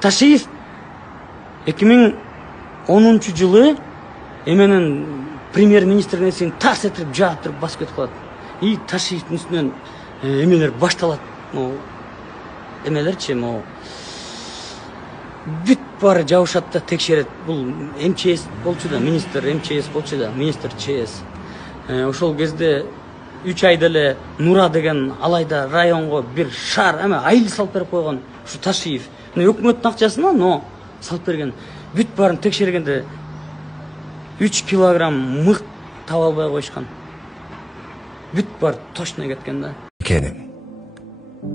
Ташиев 2010-жылы эменен премьер-министр несин тарс этип жаап туруп басып кетип калат. И Ташиевдин үстүнөн эмелер башталат. Эмелерчи, бүт баары жабышат да текшерет. Бул МЧС болчу да, министр МЧС болчу да, министр ЧС. Ошол кезде 3 айда эле Нура деген алайда районго бир шаар эме айыл салып берип койгон ушу Ташиев. Өкмөттүн акчасына, но салып берген. Бүт баарын текшергенде 3 килограмм мык таба албай койушкан. Бүт бар точно кеткен да. Кеним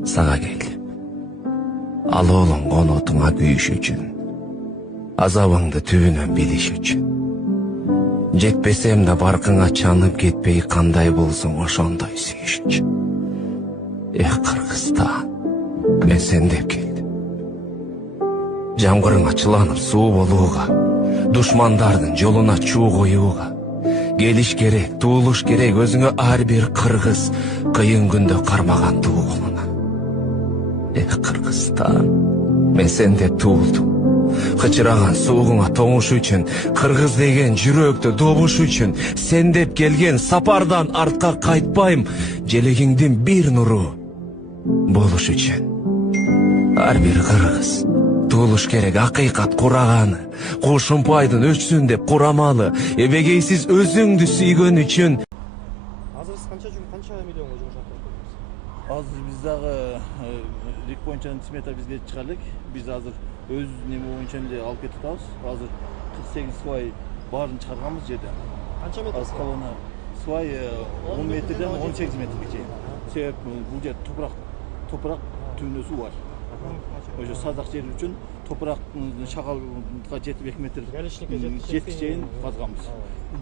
сага келдим. Ал оолуң конотуңа күйүш үчүн, азабыңды түбүнөн билиш үчүн. Жетпесем да баркыңа чанып кетпей кандай болсуң ошондой сүйүш үчүн. Кыргызстан, мен сен деп келдим. Жамгырыңа чыланып суу болууга, душмандардын жолуна чуу коюуга. Келиш керек, туулуш керек өзүңө ар бир кыргыз кыйын күндө кармаган туугунуна. Кыргызстан, мен сен деп туулдум. Кычыраган суугуңа тоңуш үчүн, кыргыз деген жүрөктө добуш үчүн, сен деп келген сапардан артка кайтпайм, желегиңдин бир нуру болуш үчүн. Ар бир кыргыз туулуш керек акыйкат кураганы, Кошумпайдын өчсүн деп курамалы, эбегейсиз өзүңдү сүйгөн үчүн. Азыр сиз канча миллионго жумуш аткарып? Азыр биз дагы рик боюнча смета бизге чыгарлык. Биз азыр өз неме боюнча эле алып кетип атабыз. Азыр 48 свай баарын чыгарганбыз жерден. Канча метр колонна свай 10 метрден 18 метрге чейин. Себеп бул жер топурак түбүндө суу бар. Ошо сазак жер үчүн топурактын шагалга жетип 2 метр жетиш чейин казганбыз.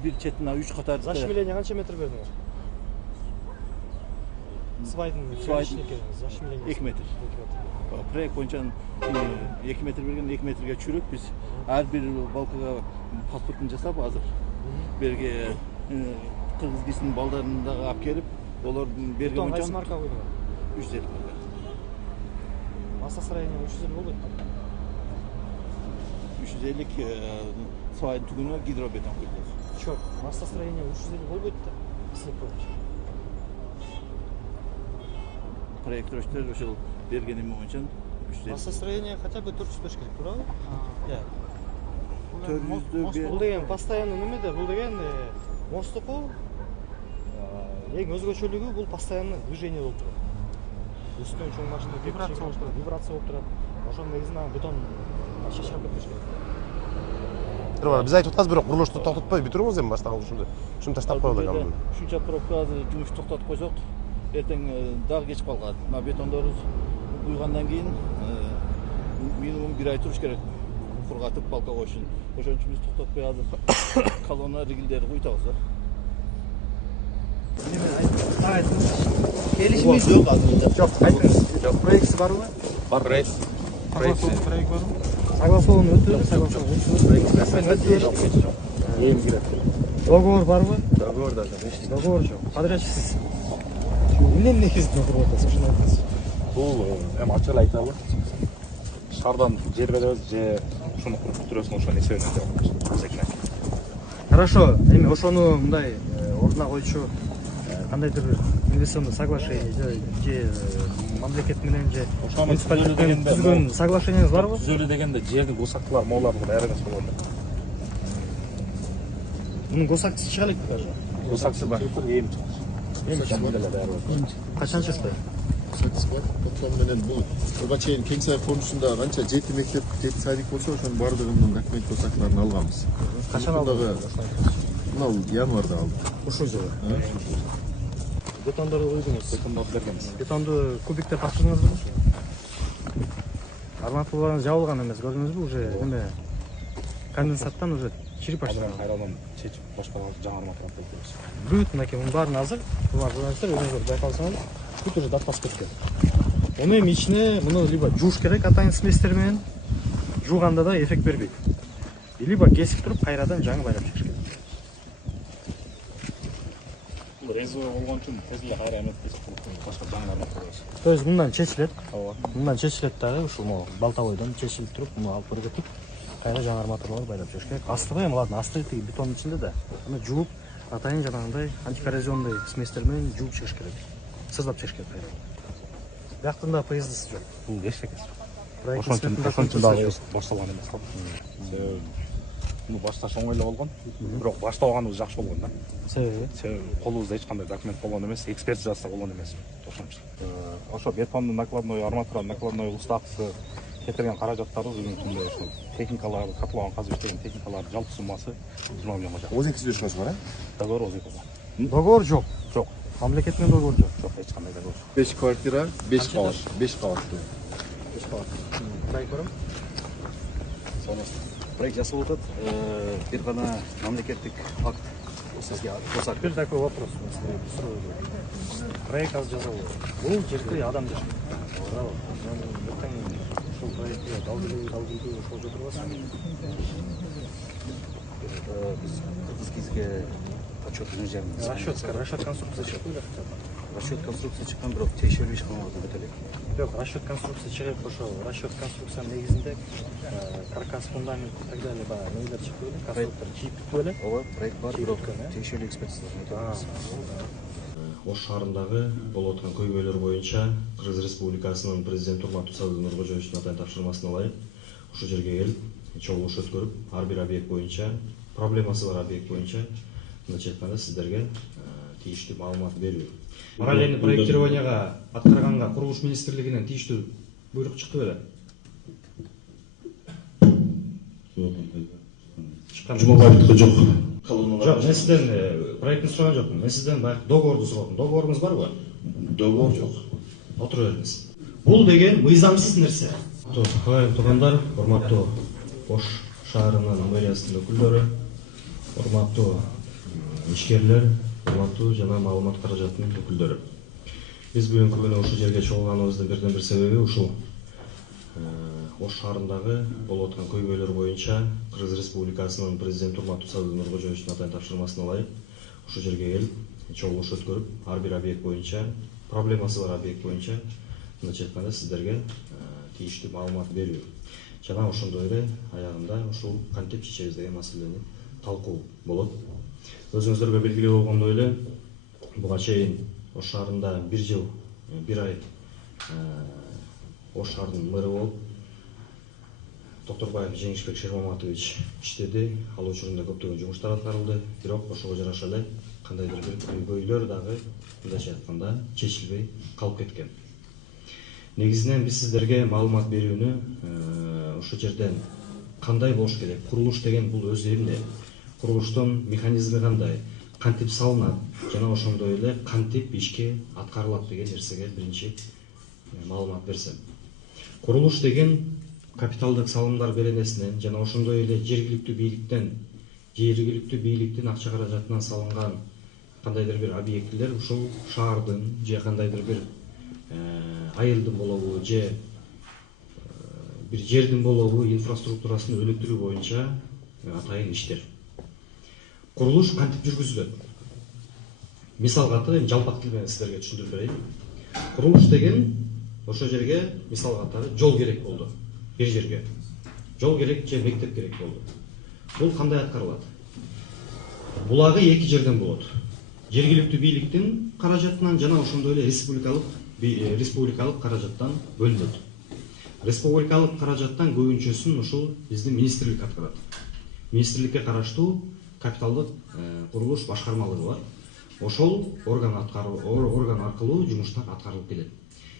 Бир четине 3 катар. Зашмеление канча метр бердиңер? Свайдын 2 метр. Проект боюнча 2 метр берген, 2 метрге чүрүп биз ар бир балкага паспортун жасап азыр берге кыргыз кишинин балдарын дагы алып келип, олор берген боюнча кайсы марка койдуңар? 350. Массостроение 350 болбойт. 350 свайдын түгүнө гидробетон койдук. Чок, массостроение 350 болбойт да. Снег боюнча. Проектировщиктер ошол берген эме боюнча 350. Массостроение хотя бы 405 керек, туурабы? 400 бул деген постоянно немеде, бул деген мостуку эң өзгөчөлүгү бул постоянно движение болуп турат. Үстүнөн чоң машина вибрация болуп турат. Ошол негизинен бетон шашырап кетпеш керек. Биз айтып атканбыз, бирок курулушту токтотпой бүтүрүңүз эми баштаган ушунду. Ушуну таштап коелу экен. Ушунча пробка азыр жумуш токтотуп койсок, эртең дагы кеч калгат. Мына бетондорубуз куйгандан кийин минимум 1 ай туруш керек. Кургатып балка коюш үчүн. Ошон үчүн биз токтотпой азыр колонна ригилдерди куйтабыз да. Келишимиз жок азыр. Жок, айтыңыз. Жок, проектси барбы? Бар проект. Проект барбы? Согласован өтүп, договор барбы? Договор да жок. Договор жок. Подрядчиксиз. Эмне негизинен куруп атасыз? Ушуну айтыңыз. Бул эми ачык эле айталы. Шаардан жер беребиз, же ушуну куруп бүтүрөсүң, ошонун эсебинен деп атабыз. Хорошо, эми ошону мындай ордуна койчу кандайдыр бир инвестиционный соглашение же мамлекет менен же муниципалитеттен түзгөн соглашениеңиз барбы? Түзөлү дегенде жердин госактылар моолар баары эмес болгон. Мунун госактысы чыга элекпи даже? Госаксы бар. Эми качан чыкты? Топтом менен бул буга чейин Кеңсай фондусунда канча 7 мектеп, 7 садик болсо, ошонун баардыгынын документ госактыларын алганбыз. Качан алдыңыз? Мына январда алдык. Ушул жылы. Бетондорду койдуңуз. Бетондорду бергенбиз. Бетонду кубиктеп тапшырдыңызбы? Арматураларыңыз жабылган эмес, көрдүңүзбү? Уже эме конденсаттан уже чирип баштаган. Кайрадан чечип башка жаңы арматура коюбуз. Бүт мынакей мунун баарын азыр журналисттер өзүңүздөр байкалсаңыз, бүт уже дат басып кеткен. Муну эми ичине муну либо жууш керек атайын сместер менен, жууганда да эффект бербейт. Либо кесип туруп кайрадан жаңы байлап чыгыш керек. резвый болгон үчүн тез эле кайра эметкиз башка жаңылар коебуз. То есть мындан чечилет. Мындан чечилет дагы ушул могу балтабойдон чечилип туруп, муну алып бара кетип, кайра жаңы арматуралар байлап жүрүш керек. Астыда эми ладно, асты тиги бетондун ичинде да. Аны жууп, атайын жанагындай антикоррозионный сместер менен жууп чыгыш керек. Сыздап чыгыш керек кайра. Бияктын да поездысы жок. Бул эч нерсе. Ошон Ошончун дагы башталган эмес да. Муну башташ оңой эле болгон. Бирок баштабаганыбыз жакшы болгон да. Себеби? Колубузда эч кандай документ болгон эмес, эксперт жазса болгон эмес. Ошончун. Ошо бетондун накладной, арматуранын накладной уставкасы кетирген каражаттарды бүгүнкү күндө ушул техникалар, котлован казып иштеген техникалар жалпы суммасы 20 миллионго жакын. Оз экизбешіңіз бар, Договор озик бар. Договор жок. Жок. Мамлекет менен договор жок. Жок, эч кандай договор. 5 квартира, 5 кабат. 5 кабаттуу. Кудай көрөм. Проект жасалып атат. Бир гана мамлекеттик акт сизге косак. Бир такой вопрос. Проект азыр жасалып. Бул жерде адам жашайт. Туурабы? Ертең ушул проектке далгылуу ошол жатырбасызбы? Биз кыргызкизге отчет жөнүндө Расчет конструкция чыкты. расчет конструкция чыккан, бирок текшерүү иш кылмаган өтө элек. Жок, расчет конструкция чыгып ошо расчет конструкциянын негизинде каркас, фундамент и так далее баягы нелер чыкты эле, конструктор чийип бүткү эле. Ооба, проект бар, бирок Чийип текшерүү экспертизаларын өтө элек. Ош шаарындагы болуп аткан көйгөйлөр боюнча Кыргыз Республикасынын президенти урматтуу Сооронбай Нуркожоевичтин атайын тапшырмасына ылайык ушул жерге келип чогулуш өткөрүп, ар бир объект боюнча, проблемасы бар объект боюнча мындайча айтканда сиздерге тийиштүү маалымат берүү. Параллельный проектированияга аткарганга курулуш министрлигинен тийиштүү буйрук чыкты беле? Жумабаевдики жок. Жок, мен сизден проектти сураган жокмун. Мен сизден баягы договорду сурадым. Договоруңуз барбы? Договор жок. Отура бериңиз. Бул деген мыйзамсыз нерсе. Ылайыктуу туугандар, урматтуу Ош шаарынын мэриясынын өкүлдөрү, урматтуу ишкерлер, урматтуу жана маалымат каражатынын өкүлдөрү. Биз бүгүнкү күнү ушул жерге чогулганыбыздын бирден бир себеби ушул Ош шаарындагы болуп аткан көйгөйлөр боюнча Кыргыз Республикасынын президенти урматтуу Сооронбай Нуркожоевичтин атайын тапшырмасына ылайык ушул жерге келип чогулуш өткөрүп, ар бир объект боюнча, проблемасы бар объект боюнча мындайча айтканда сиздерге тийиштүү маалымат берүү. Жана ошондой эле аягында ушул кантип чечебиз деген маселени талкуу болот. Өзүңүздөргө белгилүү болгондой эле буга чейин Ош шаарында 1 жыл 1 ай Ош шаарынын мэрі болуп Токторбаев Жеңишбек Шермаматович иштеди. Ал учурунда көптөгөн жумуштар аткарылды. Бирок ошого жараша эле кандайдыр бир көйгөйлөр дагы мындайча айтканда чечилбей калып кеткен. Негизинен биз сиздерге маалымат берүүнү ошол жерден кандай болуш керек, курулуш деген бул өз эмне, курулуштун механизми кандай, кантип салынат жана ошондой эле кантип ишке аткарылат деген нерсеге биринчи маалымат берсем. Курулуш деген капиталдык салымдар беренесинен жана ошондой эле жергиликтүү бийликтин акча каражатынан салынган кандайдыр бир объектилер ушул шаардын же кандайдыр бир айылдын болобу же бир жердин болобу инфраструктурасын өнүктүрүү боюнча атайын иштер. Курулуш кантип жүргүзүлөт? Мисал катары жалпак тил менен сиздерге түшүндүрүп берейин. Курулуш деген ошол жерге мисал катары жол керек болду. Бир жерге жол керек же мектеп керек болду. Бул кандай аткарылат? Булагы эки жерден болот. Жергиликтүү бийликтин каражатынан жана ошондой эле республикалык каражаттан бөлүнөт. Республикалык каражаттан көбүнчөсүн ушул биздин министрлик аткарат. Министрликке караштуу капиталдык курулуш башкармалыгы бар. Ошол орган аркылуу жумуштар аткарылып келет.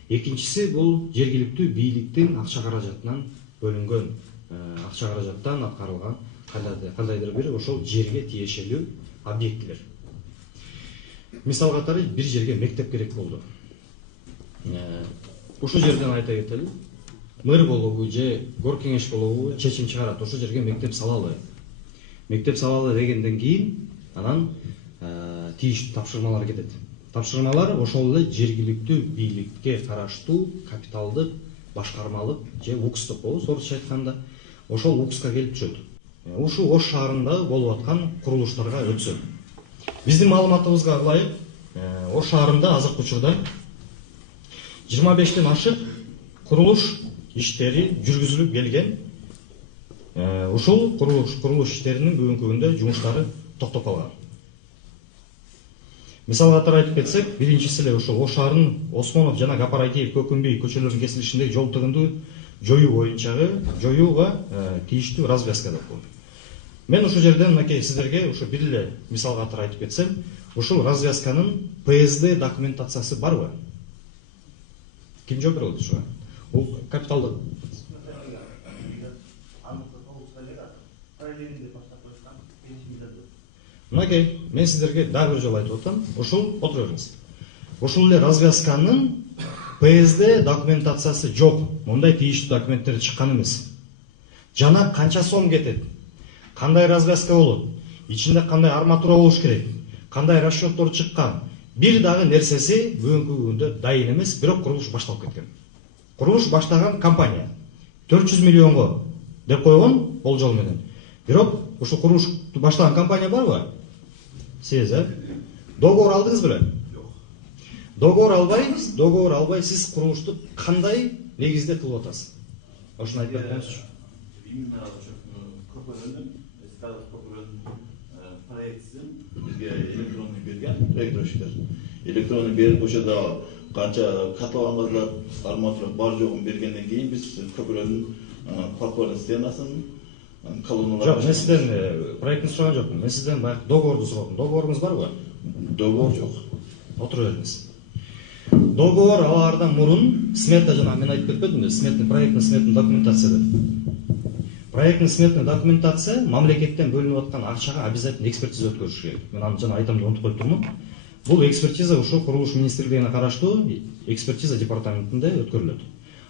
Экинчиси бул жергиликтүү бийликтин акча каражатынан бөлүнгөн акча каражаттан аткарылган кандайдыр бир ошол жерге тиешелүү объектилер. Мисал катары бир жерге мектеп керек болду. Ушул жерден айта кетели, мэр болобу же гор кеңеш болобу чечим чыгарат, ошол жерге мектеп салалы. Мектеп салалы дегенден кийин анан тийиштүү тапшырмалар кетет. Тапшырмалар ошол эле жергиликтүү бийликке караштуу капиталдык башкармалык же УКС деп коебуз орусча айтканда, ошол УКСка келип түшөт. Ушул Ош шаарында болуп аткан курулуштарга өтсө. Биздин маалыматыбызга ылайык Ош шаарында азыркы учурда 25тен ашык курулуш иштери жүргүзүлүп келген. Ушул курулуш иштеринин бүгүнкү күндө жумуштары токтоп калган. Мисалга айтып кетсек, биринчиси эле ушул Ош шаарынын Осмонов жана Гапарайтиев Көкүмбей көчөлөрүнүн кесилишиндеги жол тыгынды жоюуга тийиштүү развязка деп коет. Мен ушул жерден мынакей сиздерге ушу бир эле мисал катары айтып кетсем, ушул развязканын ПСД документациясы барбы? Ким жооп бере алат ушуга? Бул капиталдык. Мынакей, мен сиздерге дагы бир жолу айтып атам, ушул отура бериңиз. Ушул эле развязканын ПСД документациясы жок. Мындай тийиштүү документтер чыккан эмес. Жана канча сом кетет? Кандай развязка болот? Ичинде кандай арматура болуш керек? Кандай расчеттор чыккан? Бир дагы нерсеси бүгүнкү күндө дайын эмес, бирок курулуш башталып кеткен. Курулуш баштаган компания 400 миллионго деп койгон болжол менен. Бирок ушул курулуш баштаган компания барбы? Сиз, договор алдыңыз беле? Договор албай сиз курулушту кандай негизде кылып атасыз? Ошону айтып берсеңизчи. Именно ошо көпөрөнүн, эстрадалык көпөрөнүн проектисин бизге электронный берген, проектировщиктер. Электронный берип ошо да канча катланган арматура бар жогун бергенден кийин биз көпөрөнүн подпорный стенасын Жок, мен сизден проектин сураган жокмун. Мен сизден баягы договорду сурадым. Договоруңуз барбы? Договор жок. Отура бериңиз. Договор алардан мурун смета жана мен айтып кетпедимби? Проектный документация деп. Проектный сметный документация мамлекеттен бөлүнүп аткан акчага обязательно экспертиза өткөрүш керек. Мен аны жана айтам деп унутуп коюп турмун. Бул экспертиза ушул курулуш министрлигине караштуу экспертиза департаментинде өткөрүлөт.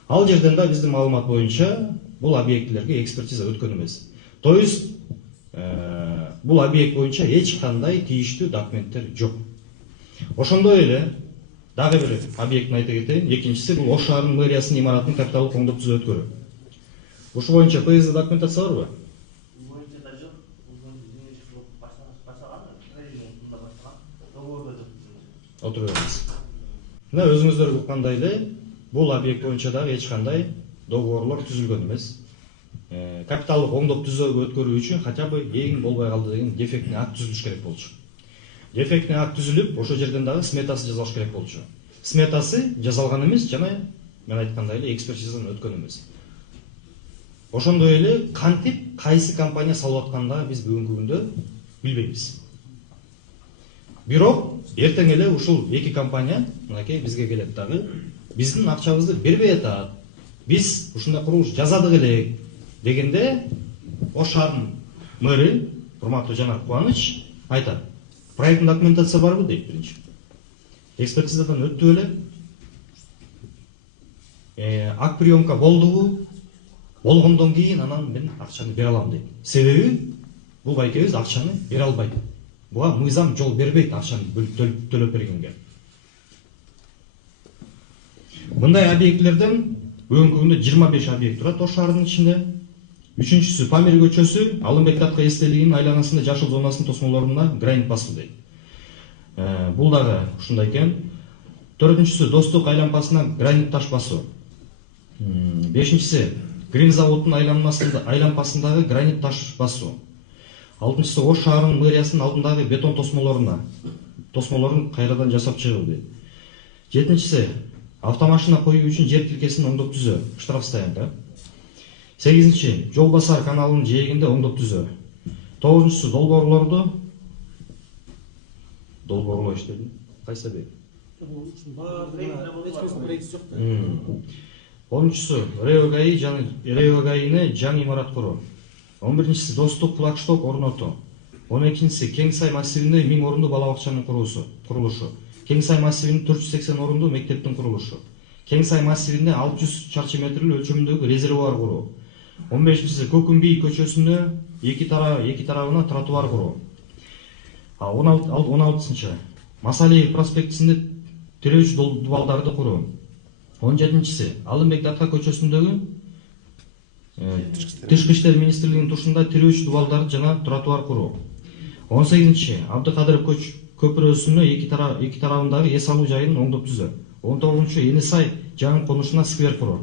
Ал жерден да биздин маалымат боюнча бул объектилерге экспертиза өткөн эмес. То есть бул объект боюнча эч кандай тийиштүү документтер жок. Ошондой эле дагы бир объектин айта кетейин. Экинчиси бул Ош шаарынын мэриясынын имаратынын капиталдык оңдоп түзүү өткөрүү. Ушул боюнча ПСД документация барбы? Отура бериңиз. Мына өзүңүздөр уккандай эле бул объект боюнча дагы эч кандай договорлор түзүлгөн эмес. Капиталдык оңдоп түзүүгө өткөрүү үчүн хотя бы эң болбой калды деген дефектный акт түзүлүш керек болчу. Дефектный акт түзүлүп, ошол жерден дагы сметасы жасалыш керек болчу. Сметасы жасалган эмес жана мен айткандай эле экспертизадан өткөн эмес. Ошондой эле кантип кайсы компания салып атканда биз бүгүнкү күндө билбейбиз. Бирок эртең эле ушул эки компания мынакей бизге келет дагы, биздин акчабызды бербей атат. Биз ушундай курулуш жасадык эле дегенде Ош шаарынын мэри урматтуу Жанар Кубаныч айтат. Проектный документация барбы дейт биринчи. Экспертизадан өттү эле. Акт приемка болдубу? Болгондон кийин анан мен акчаны бере алам дейт. Себеби бул байкебиз акчаны бере албайт. Буга мыйзам жол бербейт акчаны төлөп бергенге. Мындай объектилерден бүгүнкү күндө 25 объект турат Ош шаарынын ичинде. Үчүнчүсү Памир көчөсү, Алымбек Датка эстелигинин айланасында жашыл зонасынын тосмолоруна гранит басуу дейт. Бул дагы ушундай экен. Төртүнчүсү Достук айланпасына гранит таш басуу. Бешинчиси Грин заводдун айланпасындагы гранит таш басуу. Алтынчысы Ош шаарынын мэриясынын алдындагы бетон тосмолорун кайрадан жасап чыгуу дейт. Жетинчиси автомашина коюу үчүн жер тилкесин оңдоп түзөө, штраф стоянка. 8-чи жол басар каналынын жээгинде оңдоп түзөө. 9-чусу долбоорлоо иштеди. Кайсы бек? 10-чусу Рео ГАИне жаңы имарат куруу. 11-чиси Достук флагшток орнотуу. 12-чиси Кең Сай массивинде 1000 орундуу бала бакчанын курулушу. Кең Сай массивинде 480 орундуу мектептин курулушу. Кең Сай массивинде 600 чарчы метрлүү өлчөмүндөгү резервуар куруу. 15-чиси Көкүмбей көчөсүндө эки тарабына тротуар куруу. 16-чы Масалиев проспектисинде тирөөч дубалдарды куруу. 17-чиси Алымбек Датка көчөсүндөгү Тышкы иштер министрлигинин тушунда тирөөч дубалдарды жана тротуар куруу. 18-чи Абдыкадыров көпүрөсүнө эки тарабындагы эс алуу жайын оңдоп түзөт. 19 Эни Сай жаңы конушуна сквер курот.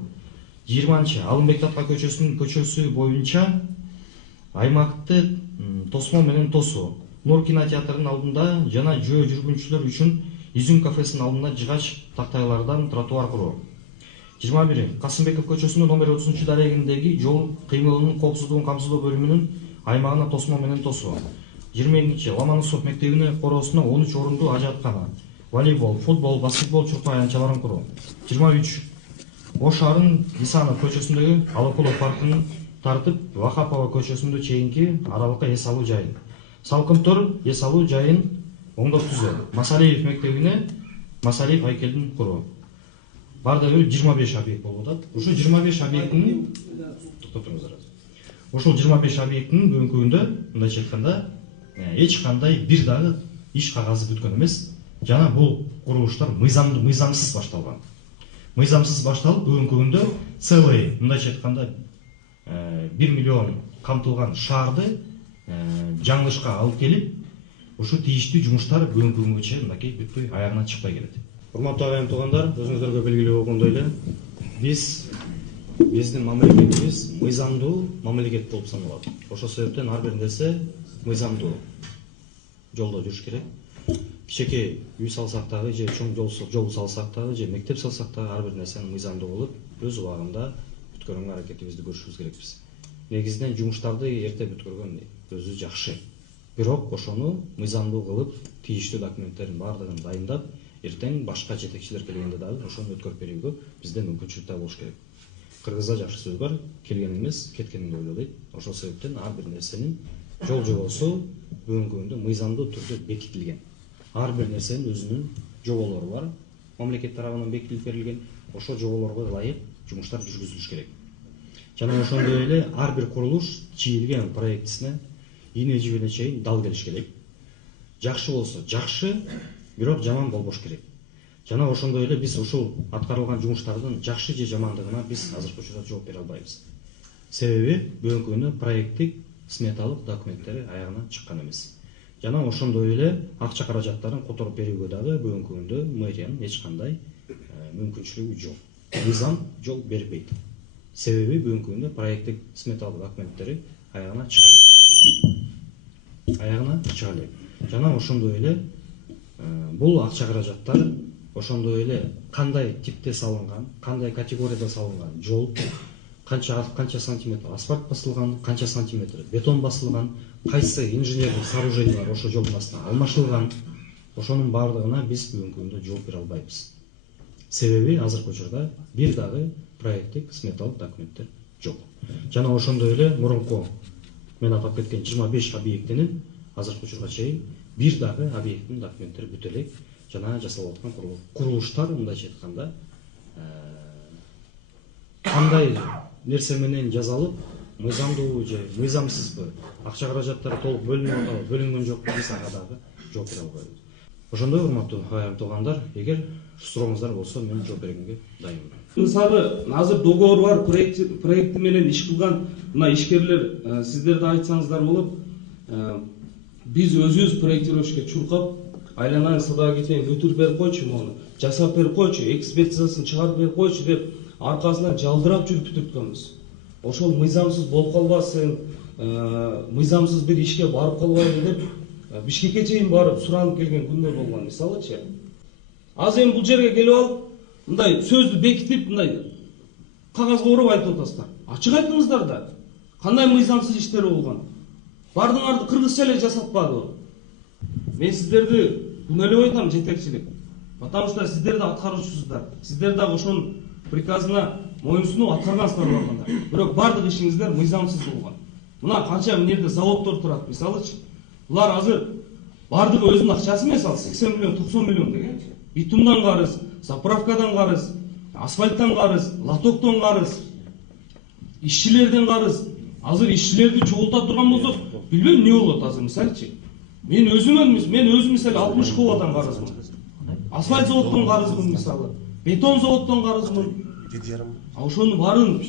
20 Алымбек Татка көчөсү боюнча аймакты тосмо менен тосуу. Нур кинотеатрынын алдында жана жөө жүргүнчүлөр үчүн Изюм кафесинин алдында жыгач тактайлардан тротуар куруу. 21 Касымбеков көчөсүнүн номер 30 дарегиндеги жол кыймылынын коопсуздугун камсыздоо бөлүмүнүн аймагына тосмо менен тосуу. 22 Ломоносов мектебине короосуна 13 орундуу ажаткана, волейбол, футбол, баскетбол чуркоо аянтчаларын куруу. 23 Ош Арын Исанов көчөсүндөгү Алыкулов паркын тартып, Вахапова көчөсүндө чейинки аралыкка эс алуу жайын. Салкынтор эс алуу жайын оңдоп түзөт. Масалиев мектебине Масалиев айкелин куруу. Бардыгы 25 объект болуп атат. Ушул 25 объекттин Ушул 25 объекттин бүгүнкү мындайча айтканда эч кандай бир дагы иш кагазы бүткөн эмес. Жана бул курулуштар мыйзамсыз башталган. Мыйзамсыз башталып бүгүнкү күндө целый мындайча айтканда 1 миллион камтылган шаарды жаңылышка алып келип, ушу тийиштүү жумуштар бүгүнкү күнгө чейин мынакей бүтпөй аягынан чыкпай келет. Урматтуу агайым туугандар, өзүңүздөргө белгилүү болгондой эле биздин мамлекетибиз мыйзамдуу мамлекет болуп саналат. Ошол себептен ар бир нерсе мыйзамдуу жолдо жүрүш керек. Кичинекей үй салсак дагы же чоң жол салсак дагы же мектеп салсак дагы ар бир нерсени мыйзамдуу кылып, өз убагында бүткөргөнгө аракетибизди көрүшүбүз керекпиз. Негизинен жумуштарды эрте бүткөргөн өзү жакшы. Бирок ошону мыйзамдуу кылып, тийиштүү документтердин баардыгын дайындап, эртең башка жетекчилер келгенде дагы ошону өткөрүп берүүгө бизде мүмкүнчүлүк болуш керек. Кыргызда жакшы сөз бар, келген эмес, кеткенин ойло дейт. Ошол себептен ар бир нерсенин жол жобосу бүгүнкү күндө мыйзамдуу түрдө бекитилген. Ар бир нерсенин өзүнүн жоболору бар, мамлекет тарабынан бекитилип берилген. Ошол жоболорго ылайык жумуштар жүргүзүлүш керек. Жана ошондой эле ар бир курулуш чийилген проектисине ийне жибине чейин дал келиш керек. Жакшы болсо жакшы, бирок жаман болбош керек. Жана ошондой эле биз ушул аткарылган жумуштардын жакшы же жамандыгына биз азыркы учурда жооп бере албайбыз. Себеби бүгүнкү күндө проекттик сметалык документтери аягынан чыккан эмес. Жана ошондой эле акча каражаттарын которуп берүүгө дагы бүгүнкү күндө мэриянын эч кандай мүмкүнчүлүгү жок. Мыйзам жол бербейт. Себеби бүгүнкү күндө проекттик сметалык документтери аягына чыга элек. Жана ошондой эле бул акча каражаттар ошондой эле кандай типте салынган, кандай категорияда салынган жол, канча сантиметр асфальт басылган, канча сантиметр бетон басылган, кайсы инженердик сооружениялар ошо жолдун астына алмашылган, ошонун баардыгына биз бүгүнкү күндө жооп бере албайбыз. Себеби азыркы учурда бир дагы проекттик сметалык документтер жок. Жана ошондой эле мурунку мен атап кеткен 25 объектинин азыркы учурга чейин бир дагы объекттин документтери бүтө элек. Жана жасалып аткан курулуштар мындайча айтканда кандай нерсе менен жасалып, мыйзамдуу же мыйзамсызбы, акча каражаттары толук бөлүнгөн жокпу, биз ага дагы жооп бере албайбыз. Ошондой урматтуу агайым туугандар, эгер сурооңуздар болсо мен жооп бергенге дайынмын. Мисалы, азыр договор бар, проекти менен иш кылган мына ишкерлер сиздер да айтсаңыздар болот. Биз өзүбүз проектировщикке чуркап, айланайын садага чейин бүтүрүп берип койчу, мону жасап берип койчу, экспертизасын чыгарып берип койчу деп аркасынан жалдырап жүрүп бүтүрткөнбүз. Ошол мыйзамсыз болуп калбасын, мыйзамсыз бир ишке барып калбайлы деп Бишкекке чейин барып суранып келген күндөр болгон, мисалычы. Азыр эми бул жерге келип алып, мындай сөздү бекитип, мындай кагазга уруп айтып атасыздар. Ачык айтыңыздар да. Кандай мыйзамсыз иштер болгон? Бардыңарды кыргызча эле жасатпадыбы? Мен сиздерди күнөө эле айтам, жетекчилик. Потому что сиздер да аткаруучусуздар. Сиздер да ошонун приказына моюнсунуп аткаргансыздар болгондор. Бирок бардык ишиңиздер мыйзамсыз болгон. Мына канча эмнеде заводдор турат, мисалычы. Булар азыр бардыгы өзүнүн акчасы эмес, ал 80 миллион, 90 миллион деген. Битумдан карыз, заправкадан карыз, асфальттан карыз, лотоктон карыз, ишчилерден карыз. Азыр ишчилерди чогулта турган болсок, билбейм эмне болот азыр, мисалычы. Мен өзүм мисалы 60 кубадан карызмын. Асфальт заводдон карызмын мисалы. Бетон заводдон карызмын. А ошонун баарын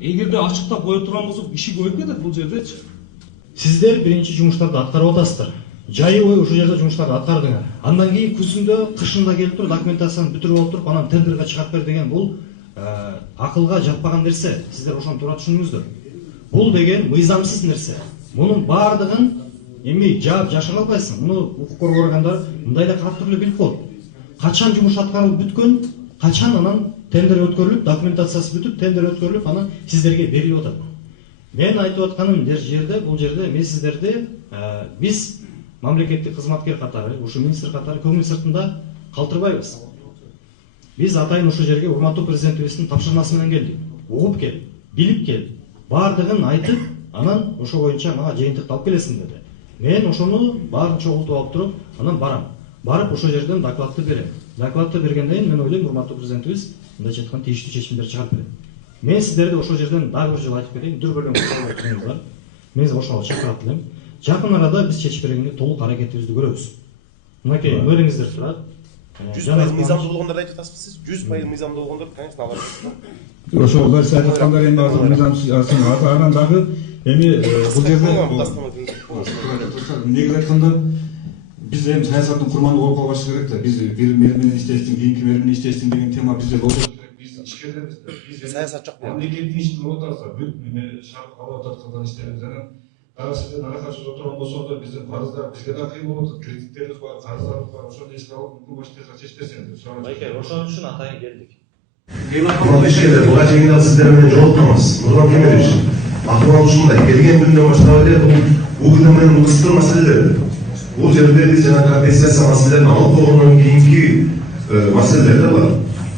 эгерде ачыктап кое турган болсок, иши көбөйүп кетет бул жердечи. Сиздер биринчи жумуштарды аткарып атасыздар. жайы бою ушул жерде жумуштарды аткардыңар. Андан кийин күзүндө, кышында келип туруп документацияны бүтүрүп алып туруп, анан тендерге чыгарып бер деген бул акылга жатпаган нерсе. Сиздер ошону туура түшүнүңүздөр. Бул деген мыйзамсыз нерсе. Мунун баардыгын эми жаап жашыра албайсың. Муну укук коргоо органдары мындай да карап туруп билип коет. Качан жумуш аткарылып бүткөн, качан анан тендер өткөрүлүп, документациясы бүтүп, тендер өткөрүлүп, анан сиздерге берилип атат. Мен айтып атканым бул жерде мен сиздерди биз мамлекеттик кызматкер катары, ушу министр катары көңүл сыртында калтырбайбыз. Биз атайын ушул жерге урматтуу президентибиздин тапшырмасы менен келдик. Угуп кел, билип кел, баардыгын айтып, анан ошо боюнча мага жыйынтыкты алып келесиң деди. Мен ошону баарын чогултуп алып туруп, анан барам. Барып ошол жерден докладты берем. Докладты бергенден кийин мен ойлойм урматтуу президентибиз мындайча айтканда тийиштүү чечимдер чыгарып берет. Мен сиздерди ошол жерден дагы бир жолу айтып берейин, дүрбөлөң кылбайсыңар. Мен ошого чакырат элем. Жакын арада биз чечип бергенге толук аракетибизди көрөбүз. Мынакей мөриңиздер турат. 100% мыйзамдуу болгондорду айтып атасызбы сиз? 100% мыйзамдуу болгондорду, конечно, алар. Ошол бар сиз айткандар эми азыр мыйзамсыз анан дагы эми бул жерде негизи айтканда биз эми саясаттын курманы болуп калбаш керек да. Биз бир мэр менен иштештин, кийинки мэр менен иштештин деген тема бизде болбош керек. Биз ишкерлербиз да. Биз саясат жок. Мамлекеттик ишти болуп атабыз, бүт шарт алып аткан иштерибиз анан сиздер аракачысыз отурган болсо да биздин парыздар бизге да кыйын болуп атат. Кредиттерибиз бар, карыздарыбыз бар, ошону эске алып мүмкүн болсо тез чечип берсеңиз. Байке, ошон үчүн атайын келдик. Буга чейин сиздер менен жолуктуңуз. Нурлан Кемелевич, акыбал ушундай келген күндөн баштап эле бул менен ыстыр маселелер. Бул жерде биз жана компенсация маселелерин алып болгондон кийинки маселелер да бар.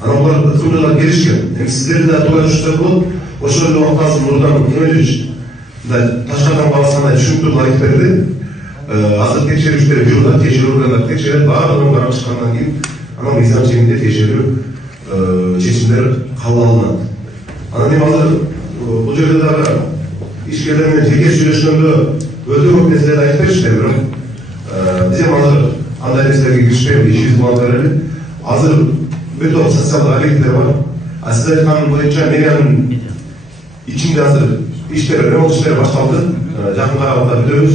Анан булар ыкымдуулар келишкен. Эми сиздер да туура жүрүштөр болуп, ошол эле убакта Нурлан Кемелевич Ташкардан каласына түшүнүктүү айтып берди. Азыр текшерүүчүлөр жүрүп, текшерүүгө текшерет, баардыгын карап чыккандан кийин анан мыйзам чегинде текшерүү чечимдер кабыл алынат. Анан эми азыр бул жерде дагы ишкерлер менен жеке сүйлөшкөндө өтө көп нерселерди айтып беришти, бирок биз эми азыр андай нерселерге киришпейбиз, ишибизди уланта берели. Азыр өтө социалдык объектилер бар. А сиз айткан боюнча мэриянын ичинде азыр иштер, ремонт иштери башталды. Жакын аралыкта бүтөбүз.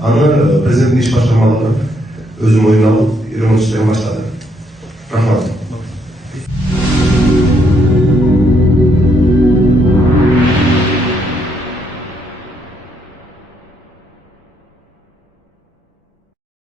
Аны президенттин иш башкармалыгы өзү мойнуна алып, ремонт иштерин баштады. Рахмат.